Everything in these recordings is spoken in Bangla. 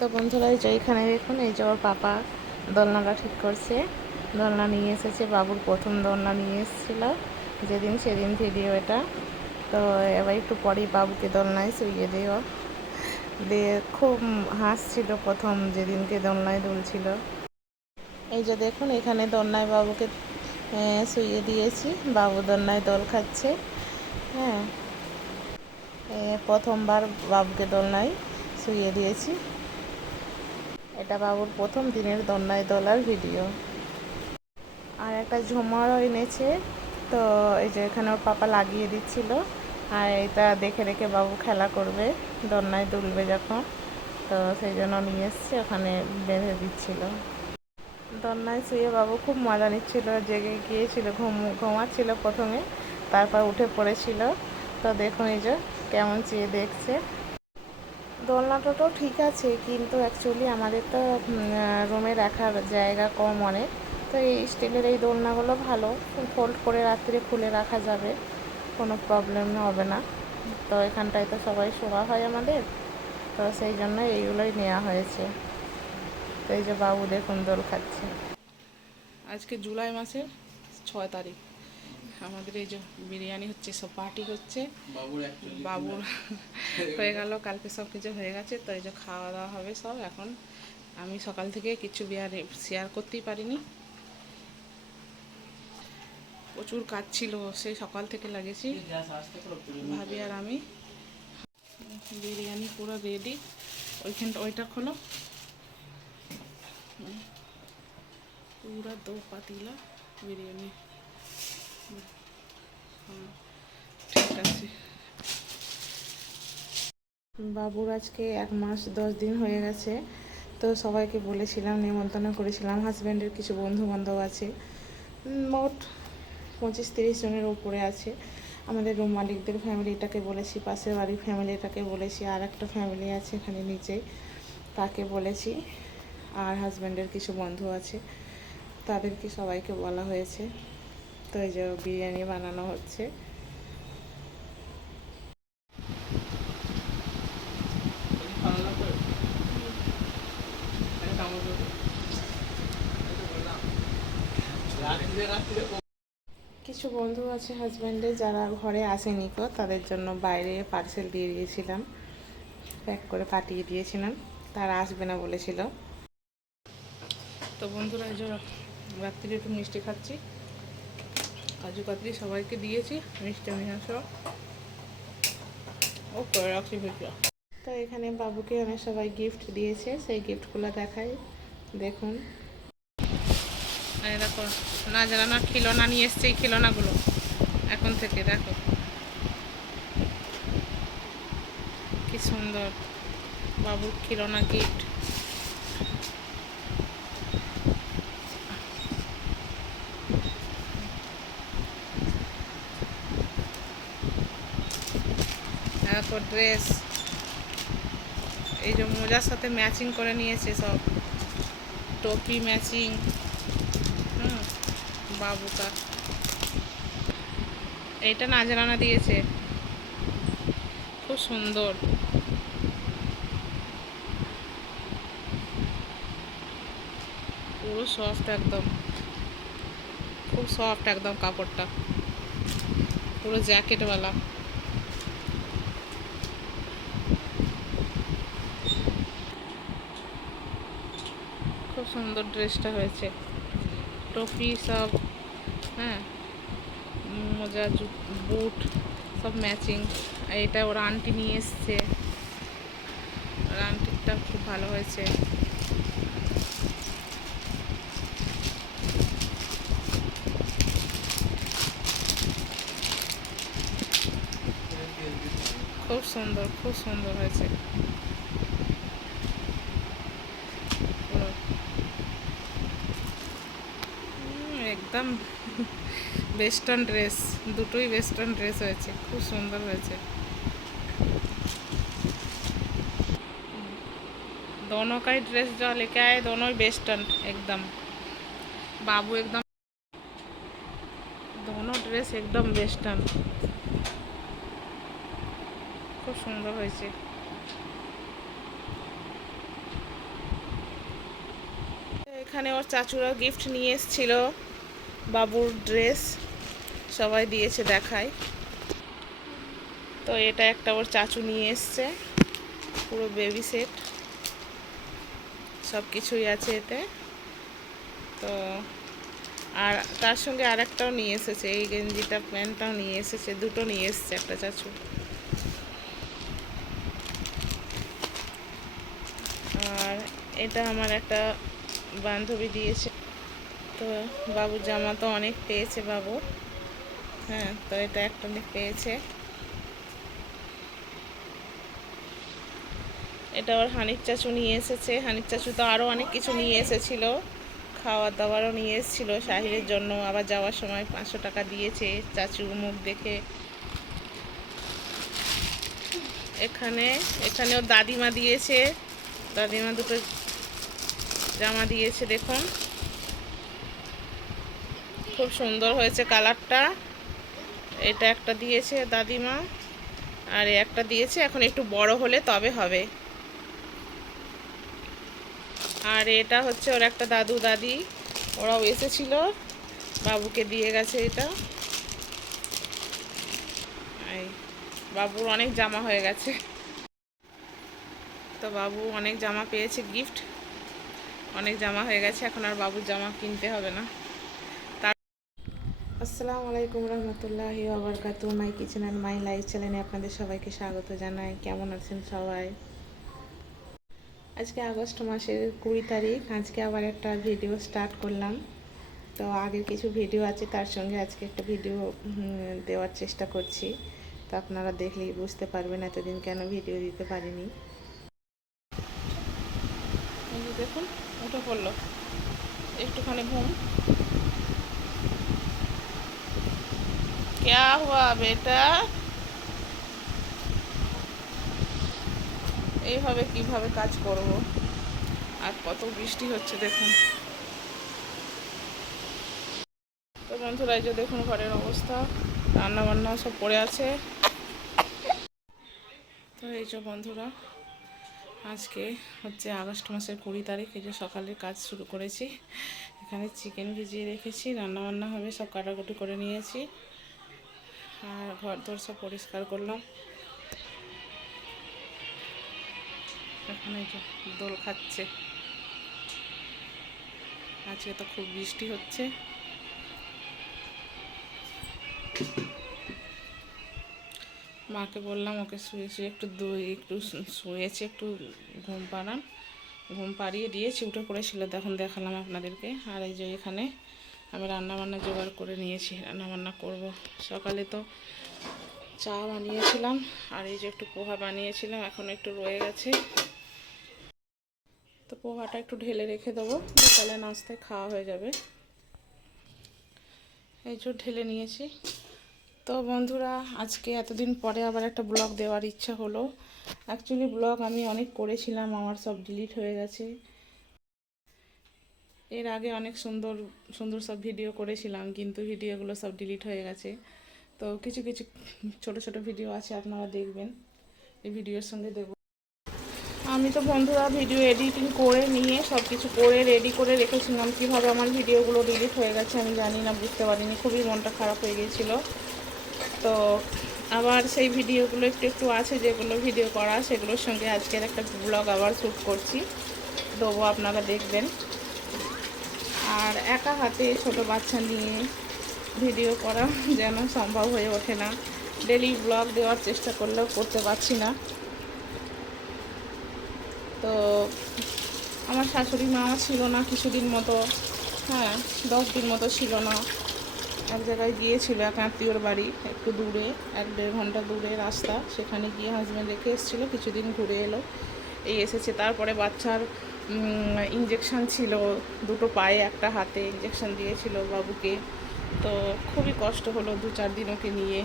তো বন্ধুরা, এই যে এখানে দেখুন, এই যে ওর পাপা দোলনাটা ঠিক করছে। দোলনা নিয়ে এসেছে, বাবুর প্রথম দোলনা নিয়ে এসেছিল, যেদিন সেদিন ভিডিও এটা। তো এবার একটু পরেই বাবুকে দোলনায় শুইয়ে দিও। দিয়ে খুব হাসছিল প্রথম যেদিনকে দোলনায় দুলছিল। এই যে দেখুন, এখানে দোলনায় বাবুকে শুইয়ে দিয়েছি। বাবু দোলনায় দোল খাচ্ছে হ্যাঁ। প্রথমবার বাবুকে দোলনায় শুইয়ে দিয়েছি। এটা বাবুর প্রথম দিনের দোলনায় দোলার ভিডিও। আর একটা ঝুমারও এনেছে, তো এই যে এখানে ওর পাপা লাগিয়ে দিচ্ছিল। আর এটা দেখে দেখে বাবু খেলা করবে দোলনায় দুলবে যখন। তো সেই জন্য নিয়ে এসছে, ওখানে বেঁধে দিচ্ছিল। দোলনায় শুয়ে বাবু খুব মজা নিচ্ছিল, জেগে গিয়েছিল, ঘুম, ঘুমাচ্ছিল প্রথমে, তারপর উঠে পড়েছিল। তো দেখুন এই যে কেমন চেয়ে দেখছে। দোলনাটা তো ঠিক আছে, কিন্তু অ্যাকচুয়ালি আমাদের তো রুমে রাখার জায়গা কম অনেক। তো এই স্টিলের এই দোলনাগুলো ভালো ফোল্ড করে রাত্রে খুলে রাখা যাবে, কোনো প্রবলেম হবে না। তো এখানটায় তো সবাই শোয়া হয় আমাদের, তো সেই জন্য এইগুলোই নেওয়া হয়েছে। তো এই যে বাবু দেখুন দোল খাচ্ছে। আজকে জুলাই মাসের ছয় তারিখ। আমাদের এই যে বিরিয়ানি হচ্ছে সব পার্টি হচ্ছে বাবুর actually বাবুর হয়ে গেল কালকে সব কিছু হয়ে গেছে তো এই যে খাওয়া দাওয়া হবে সব এখন আমি সকাল থেকে কিছু বিয়ার শেয়ার করতেই পারিনি প্রচুর কাজ ছিল সেই সকাল থেকে লাগেছি গ্যাস আসতে করো ভাবি আর আমি বিরিয়ানি পুরো রেডি ওইখানটা ওইটা খোলো হুম। पूरा दो पातीला বিরিয়ানি হুম। হুম, ঠিক আছে। বাবুর আজকে এক মাস দশ দিন হয়ে গেছে, তো সবাইকে বলেছিলাম, নিমন্ত্রণ করেছিলাম হাজব্যান্ডের কিছু বন্ধু বান্ধব আছে মোট পঁচিশ তিরিশ জনের উপরে আছে। আমাদের রুম মালিকদের ফ্যামিলিটাকে বলেছি, পাশের বাড়ির ফ্যামিলিটাকে বলেছি, আর একটা ফ্যামিলি আছে এখানে নিচেই তাকে বলেছি, আর হাজব্যান্ডের কিছু বন্ধু আছে, তাদেরকে সবাইকে বলা হয়েছে। তো এই যে বিরিয়ানি বানানো হচ্ছে। কিছু বন্ধু আছে হাজব্যান্ডে যারা ঘরে আসেনি কো তাদের জন্য বাইরে পার্সেল দিয়ে দিয়েছিলাম। প্যাক করে পাঠিয়ে দিয়েছিলাম। তারা আসবে না বলেছিল। তো বন্ধুরা রাত্রিরে একটু মিষ্টি খাচ্ছি। কাজু কাতলি সবাইকে দিয়েছি, মিষ্টি আমি সব। ও করে রাখছি ভিডিও তো এখানে বাবুকে আমি সবাই গিফট দিয়েছে, সেই গিফটগুলো দেখাই। দেখুন। দেখো, না যারা না খিলোনা নিয়ে এসছে এই খিলোনাগুলো, এখন থেকে দেখো। কি সুন্দর। বাবুর খিলনা গিফট তারপর ড্রেস এই যে মোজার সাথে ম্যাচিং করে নিয়েছে সব। টপি ম্যাচিং বাবুকা। এইটা নাজরানা দিয়েছে। খুব সুন্দর। পুরো সফট একদম। খুব সফট একদম কাপড়টা। পুরো জ্যাকেটওয়ালা খুব সুন্দর ড্রেসটা হয়েছে। টপি সব হ্যাঁ মোজা বুট সব ম্যাচিং। আর এটা ওর আন্টি নিয়ে এসছে। ওর আন্টিটা খুব ভালো হয়েছে। খুব সুন্দর খুব সুন্দর হয়েছে পুরো। উম, একদম वेस्टर्न ड्रेस দুটোই ওয়েস্টার্ন ড্রেস হয়েছে খুব সুন্দর হয়েছে दोनों का ही ड्रेस जो लेके आए दोनों ही वेस्टर्न एकदम बाबू एकदम दोनों ड्रेस एकदम वेस्टर्न খুব সুন্দর হয়েছে এখানে ওর চাচুরা গিফট নিয়ে এসেছিল বাবুর ড্রেস সবাই দিয়েছে দেখায়। তো এটা একটা ওর চাচু নিয়ে এসছে, পুরো বেবি সেট সব কিছুই আছে এতে। তো আর তার সঙ্গে আর একটাও নিয়ে এসেছে, এই গেঞ্জিটা, প্যান্টটাও নিয়ে এসেছে, দুটো নিয়ে এসেছে একটা চাচু। আর এটা আমার একটা বান্ধবী দিয়েছে। তো বাবুর জামা তো অনেক পেয়েছে বাবু। হ্যাঁ তো এটা একটা অনেক পেয়েছে। এটা আবার হানিফ চাচু নিয়ে এসেছে। হানিফ চাচু তো আরও অনেক কিছু নিয়ে এসেছিল। খাওয়ার দাওয়ারও নিয়ে এসেছিল শাহিরের জন্য। আবার যাওয়ার সময় পাঁচশো টাকা দিয়েছে চাচু মুখ দেখে। এখানে এখানে ওর দাদিমা দিয়েছে। দাদিমা দুটো জামা দিয়েছে, দেখুন। খুব সুন্দর হয়েছে কালারটা। এটা একটা দিয়েছে দাদিমা। আর একটা দিয়েছে, এখন একটু বড় হলে তবে হবে। আর এটা হচ্ছে ওর একটা দাদু দাদি। ওরাও এসেছিল, বাবুকে দিয়ে গেছে এটা। বাবুর অনেক জামা হয়ে গেছে। তো বাবু অনেক জামা পেয়েছে, গিফট। অনেক জামা হয়ে গেছে, এখন আর বাবুর জামা কিনতে হবে না। আসসালামু আলাইকুম রহমতুল্লাহি আবরকাতু my kitchen and my life চ্যানেলে আপনাদের সবাইকে স্বাগত জানাই। কেমন আছেন সবাই? আজকে আগস্ট মাসের কুড়ি তারিখ। আজকে আবার একটা ভিডিও স্টার্ট করলাম। তো আগের কিছু ভিডিও আছে, তার সঙ্গে আজকে একটা ভিডিও দেওয়ার চেষ্টা করছি। তো আপনারা দেখলেই বুঝতে পারবেন এতদিন কেন ভিডিও দিতে পারিনি। দেখুন, উঠে পড়ল। একটুখানি ঘুম। क्या हुआ বেটা এইভাবে কিভাবে কাজ করব আর কত বৃষ্টি হচ্ছে দেখুন তো বন্ধুরা এই যে দেখুন ঘরের অবস্থা রান্না বান্না সব পড়ে আছে তো এই যে বন্ধুরা আজকে হচ্ছে আগস্ট মাসের কুড়ি তারিখ এই যে সকালে কাজ শুরু করেছি এখানে চিকেন ভিজিয়ে রেখেছি রান্না বান্না হবে সব কাটাকুটি করে নিয়েছি আর ঘর দর সব পরিষ্কার করলাম। এখন এই যে দোল খাচ্ছে। আজকে তো খুব বৃষ্টি হচ্ছে। মাকে বললাম ওকে শুয়ে শুয়ে একটু দই, একটু শুয়েছে, একটু ঘুম পাড়ান। ঘুম পাড়িয়ে দিয়েছি, উঠে পড়েছিল তখন দেখালাম আপনাদেরকে। আর এই যে এখানে আমি রান্না বান্না জোগাড় করে নিয়েছি রান্না বান্না করব। সকালে তো চা বানিয়েছিলাম, আর এই যে একটু পোহা বানিয়েছিলাম, এখন একটু রয়ে গেছে। তো পোহাটা একটু ঢেলে রেখে দেবো, বিকালে নাস্তায় খাওয়া হয়ে যাবে। এই যে ঢেলে নিয়েছি। তো বন্ধুরা, আজকে এতদিন পরে আবার একটা ব্লগ দেওয়ার ইচ্ছা হলো। অ্যাকচুয়ালি ব্লগ আমি অনেক করেছিলাম, আমার সব ডিলিট হয়ে গেছে। এর আগে অনেক সুন্দর সুন্দর সব ভিডিও করেছিলাম, কিন্তু ভিডিওগুলো সব ডিলিট হয়ে গেছে। তো কিছু কিছু ছোট ছোট ভিডিও আছে, আপনারা দেখবেন। এই ভিডিওর সঙ্গে দেবো। আমি তো বন্ধুরা ভিডিও এডিটিং করে নিয়ে সব কিছু করে রেডি করে রেখেছিলাম। কীভাবে আমার ভিডিওগুলো ডিলিট হয়ে গেছে আমি জানি না, বুঝতে পারিনি। খুবই মনটা খারাপ হয়ে গিয়েছিল তো আবার সেই ভিডিওগুলো একটু একটু আছে যেগুলো ভিডিও করা, সেগুলোর সঙ্গে আজকের একটা ব্লগ আবার শ্যুট করছি। দেবো আপনারা দেখবেন। আর একা হাতে ছোট বাচ্চা নিয়ে ভিডিও করা যেন সম্ভব হয়ে ওঠে না। ডেলি ব্লগ দেওয়ার চেষ্টা করলেও করতে পারছি না। তো আমার শাশুড়ি মা ছিল না কিছুদিন মতো। হ্যাঁ দশ দিন মতো ছিল না। এক জায়গায় গিয়েছিল এক আত্মীয়র বাড়ি, একটু দূরে, এক দেড় ঘণ্টা দূরে রাস্তা। সেখানে গিয়ে হাজব্যান্ড রেখে এসেছিল, কিছুদিন ঘুরে এলো। এই এসেছে। তারপরে বাচ্চার ইঞ্জেকশন ছিল, দুটো পায়ে একটা হাতে ইঞ্জেকশন দিয়েছিল বাবুকে। তো খুবই কষ্ট হলো দু চার দিন ওকে নিয়ে।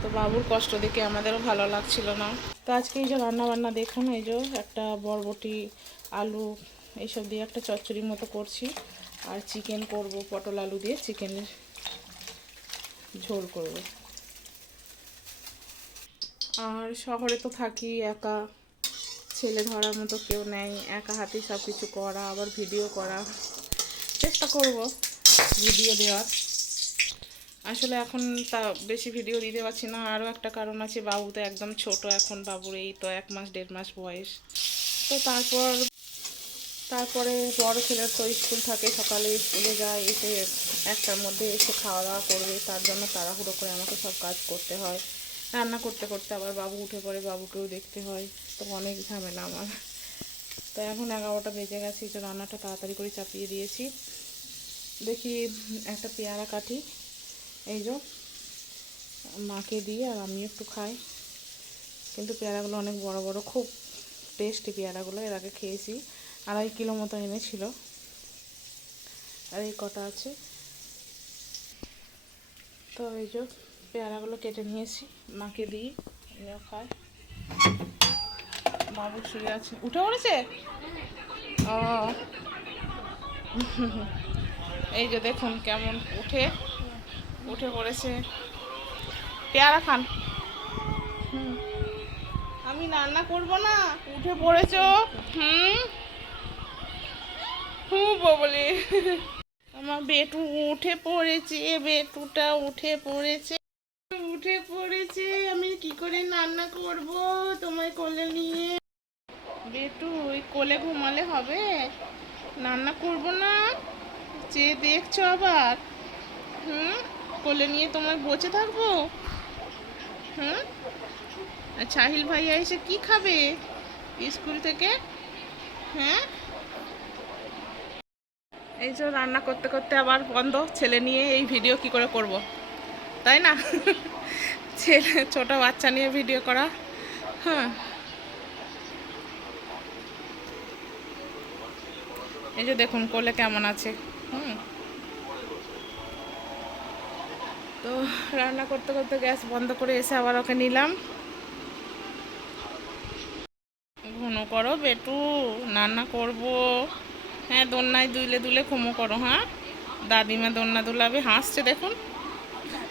তো বাবুর কষ্ট দেখে আমাদেরও ভালো লাগছিল না। তো আজকে এই যে রান্না বান্না দেখুন, এই যে একটা বরবটি, আলু, এইসব দিয়ে একটা চচ্চড়ির মতো করছি। আর চিকেন করব, পটল আলু দিয়ে চিকেনের ঝোল করব। আর শহরে তো থাকি একা। ছেলে ধরার মতো কেউ নেই, একা হাতেই সব কিছু করা, আবার ভিডিও করা। চেষ্টা করব ভিডিও দেওয়ার। আসলে এখন তা বেশি ভিডিও দিতে পারছি না আরও একটা কারণ আছে, বাবু তো একদম ছোট এখন, বাবুর এই তো এক মাস, দেড় মাস বয়স। তো তারপর, তারপরে বড় ছেলের তো স্কুল থাকে, সকালে স্কুলে যায়, এসে একটার মধ্যে এসে খাওয়া দাওয়া করবে, তার জন্য তাড়াহুড়ো করে আমাকে সব কাজ করতে হয়। রান্না করতে করতে আবার বাবু উঠে পড়ে, বাবুকেও দেখতে হয়। তো অনেক ঝামেলা আমার। তো এখন এগারোটা বেজে গেছে, এই রান্নাটা তাড়াতাড়ি করে চাপিয়ে দিয়েছি। দেখি একটা পেয়ারা কাঠি এই যে মাকে দিয়ে আর আমি একটু খাই। কিন্তু পেয়ারাগুলো অনেক বড় বড়, খুব টেস্টি পেয়ারাগুলো, এর আগে খেয়েছি। আড়াই কিলো মতো এনেছিল। আর এই কটা আছে। তো এই যে পেয়ারাগুলো কেটে নিয়েছি, মাকে দিই খায় বাবু শুয়ে আছে। উঠে পড়েছে? ও। এই যে দেখুন কেমন উঠে উঠে পড়েছে। পেয়ারা খান। আমি রান্না করব না, উঠে পড়েছো? হুম। হুম বলে। আমার বেটু উঠে পড়েছে, বেটুটা উঠে পড়েছে। উঠে পড়েছে, আমি কি করে রান্না করব তোমায় কোলে নিয়ে? বেটু ওই কোলে ঘুমালে হবে। রান্না করব না, যে দেখছ আবার, হুম? কোলে নিয়ে তোমায় বসে থাকব। হুম? আর সাহিল ভাইয়া এসে কি খাবে স্কুল থেকে? হ্যাঁ? এই যে রান্না করতে করতে আবার বন্ধ, ছেলে নিয়ে এই ভিডিও কি করে করব? তাই না? ছেলে, ছোট বাচ্চা নিয়ে ভিডিও করা। হ্যাঁ। এই যে দেখুন, কোলে কেমন আছে। হুম। তো রান্না করতে করতে গ্যাস বন্ধ করে এসে আবার ওকে নিলাম। ঘন করো বেটু রান্না করব। হ্যাঁ দোলনায় দুলে দুলে ঘুমো করো হ্যাঁ? দাদিমা দোলনা দুলাবে, হাসছে দেখুন।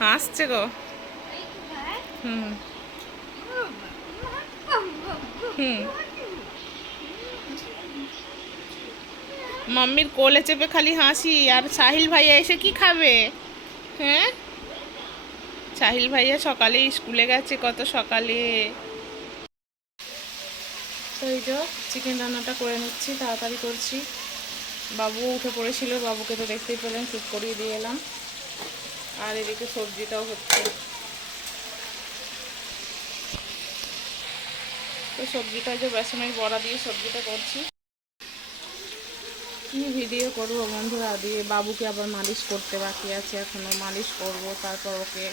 হাসছে গো। হুম। হুম। মাম্মির কোলে চেপে খালি হাসি, আর সাহিল ভাইয়া এসে কি খাবে? হ্যাঁ? সাহিল ভাইয়া সকালে স্কুলে গেছে, কত সকালে? তো যে চিকেন রান্নাটা করে নিচ্ছি, তাড়াতাড়ি করছি। বাবু উঠে পড়েছিল, বাবুকে তো দেখতেই পেলেন, চুপ করিয়ে দিয়ে এলাম। আর এদিকে সবজিটাও হচ্ছে। তো সবজিটা যে বেসনের বড়া দিয়ে সবজিটা করছি। কি ভিডিও করব বন্ধুরা, দিয়ে বাবুকে আবার মালিশ করতে বাকি আছে এখনও মালিশ করব, তারপর ওকে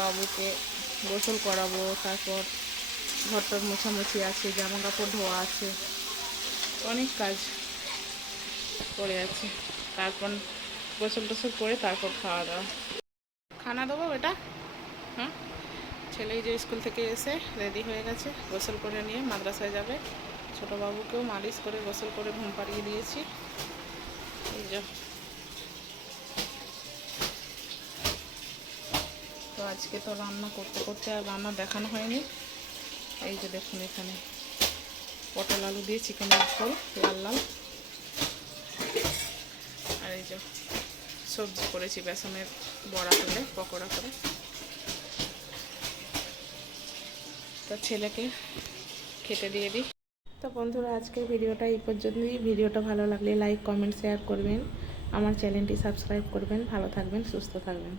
বাবুকে গোসল করাবো, তারপর ঘরটার মোছামুছি আছে জামা কাপড় ধোয়া আছে, অনেক কাজ করে আছে, তারপর গোসল টোসল করে তারপর খাওয়া দাওয়া। খানা দেবো বেটা? হ্যাঁ ছেলে যে স্কুল থেকে এসে রেডি হয়ে গেছে, গোসল করে নিয়ে মাদ্রাসায় যাবে। ছোটো বাবুকেও মালিশ করে গোসল করে ঘুম পাড়িয়ে দিয়েছি। এই যে তো আজকে তো রান্না করতে করতে আর রান্না দেখানো হয়নি। এই যে দেখুন এখানে পটল আলু দিয়ে চিকেনের ঝোল লাল লাল। আর এই যে সবজি করেছি বেসনের বড়া করে, পকোড়া করে। তো ছেলেকে খেতে দিয়ে দিই। তো বন্ধুরা, আজকের ভিডিওটা এই পর্যন্তই। ভিডিওটা ভালো লাগলে লাইক কমেন্ট শেয়ার করবেন। আমার চ্যানেলটি সাবস্ক্রাইব করবেন। ভালো থাকবেন, সুস্থ থাকবেন।